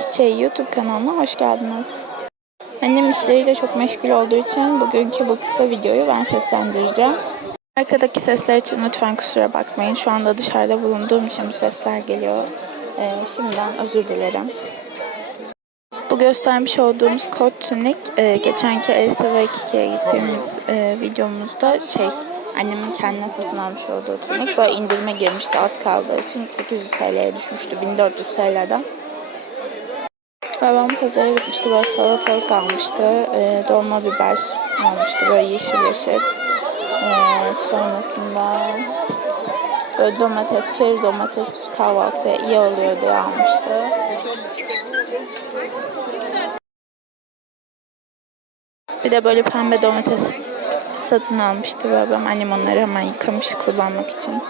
Çiçeği YouTube kanalına hoş geldiniz. Annem işleriyle çok meşgul olduğu için bugünkü bu kısa videoyu ben seslendireceğim. Arkadaki sesler için lütfen kusura bakmayın. Şu anda dışarıda bulunduğum için bu sesler geliyor. Şimdiden özür dilerim. Bu göstermiş olduğumuz kot tunik geçenki Elsa ve Kiki'ye gittiğimiz videomuzda annemin kendine satın almış olduğu tunik. Böyle indirime girmişti az kaldığı için 800 TL'ye düşmüştü 1400 TL'den. Babam pazara gitmişti, böyle salatalık almıştı, dolma biber almıştı, böyle yeşil yeşil. Sonrasında böyle domates, çeri domates kahvaltıya iyi oluyor diye almıştı. Bir de böyle pembe domates satın almıştı babam. Annem onları hemen yıkamış kullanmak için.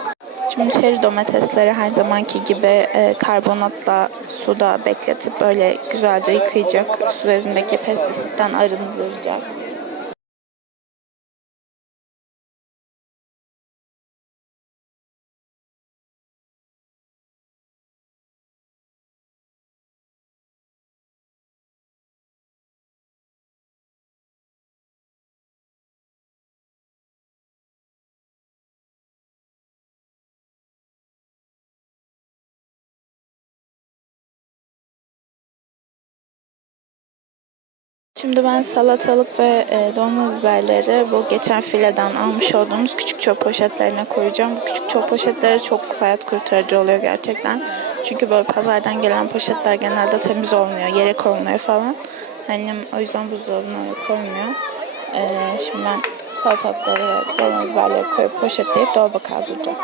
Şimdi çeri domatesleri her zamanki gibi karbonatla suda bekletip böyle güzelce yıkayacak. Su üzerindeki pestisitten arındıracak. Şimdi ben salatalık ve dolma biberleri bu geçen fileden almış olduğumuz küçük çöp poşetlerine koyacağım. Bu küçük çöp poşetleri çok hayat kurtarıcı oluyor gerçekten. Çünkü böyle pazardan gelen poşetler genelde temiz olmuyor, yere konuluyor falan. Annem o yüzden buzdolabına öyle koymuyor. Şimdi ben salatalıkları ve dolma biberleri koyup poşetleyip dolaba kaldıracağım.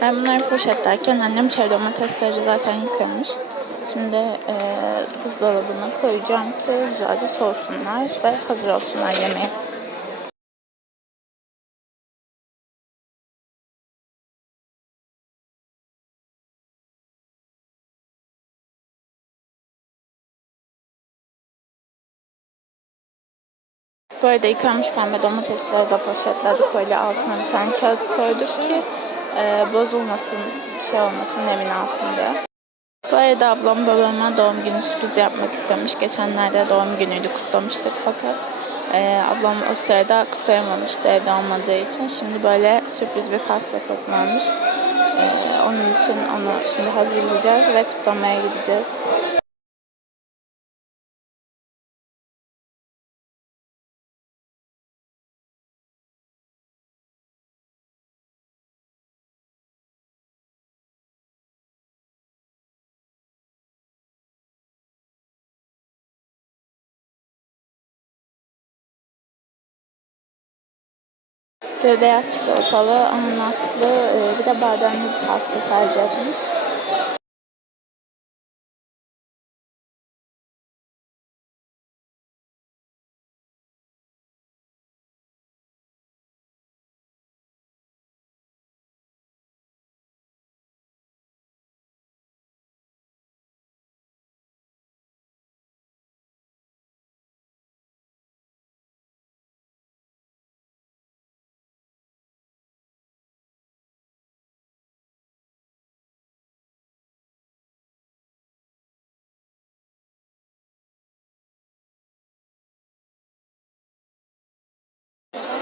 Ben bunları poşetlerken annem çeri domatesleri zaten yıkamış. Şimdi buzdolabına koyacağım ki güzelce soğusunlar ve hazır olsunlar yemeğe. Bu arada yıkanmış pembe domatesleri de poşetledik. Böyle altına bir tane kağıt koyduk ki bozulmasın, olmasın, nemini alsın diye. Bu arada ablam babama doğum günü sürprizi yapmak istemiş. Geçenlerde doğum günüydü, kutlamıştık fakat ablam o sırada kutlayamamıştı evde olmadığı için. Şimdi böyle sürpriz bir pasta satın almış. Onun için onu şimdi hazırlayacağız ve kutlamaya gideceğiz. Böyle beyaz çikolatalı, ananaslı, bir de bademli bir pasta tercih etmiş.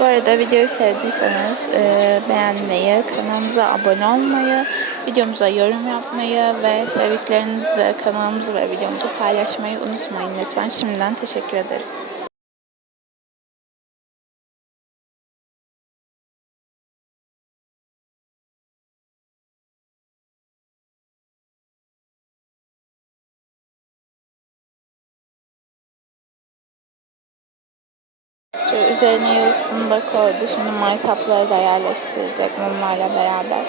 Bu arada videoyu sevdiyseniz beğenmeyi, kanalımıza abone olmayı, videomuza yorum yapmayı ve sevdiklerinizle kanalımızı ve videomuzu paylaşmayı unutmayın lütfen. Şimdiden teşekkür ederiz. Şöyle üzerine yazısını da koydu. Şimdi maytapları da yerleştirecek mumlarla beraber.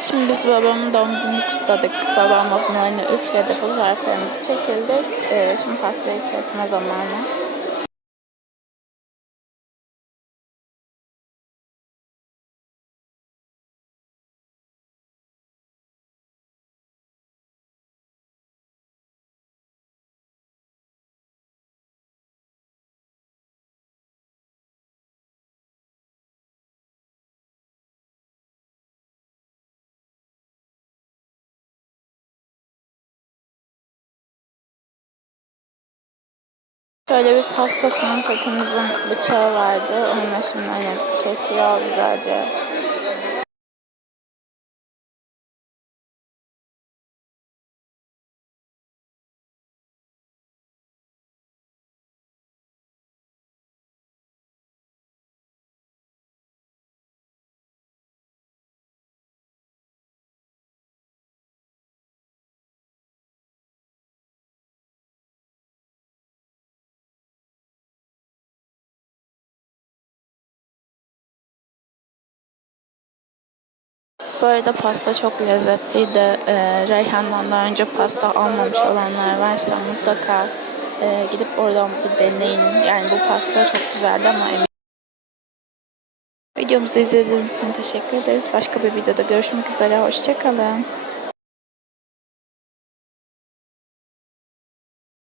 Şimdi biz babamın doğum gününü kutladık. Babam mumlarını üfledi, fotoğraflarımız çekildik. Şimdi pastayı kesme zamanı. Şöyle bir pasta sunum setimizin bıçağı vardı. Onunla şimdi annem kesiyor güzelce. Bu arada pasta çok lezzetliydi. Reyhan'dan daha önce pasta almamış olanlar varsa mutlaka gidip oradan bir deneyin. Yani bu pasta çok güzeldi ama videomuzu izlediğiniz için teşekkür ederiz. Başka bir videoda görüşmek üzere. Hoşça kalın.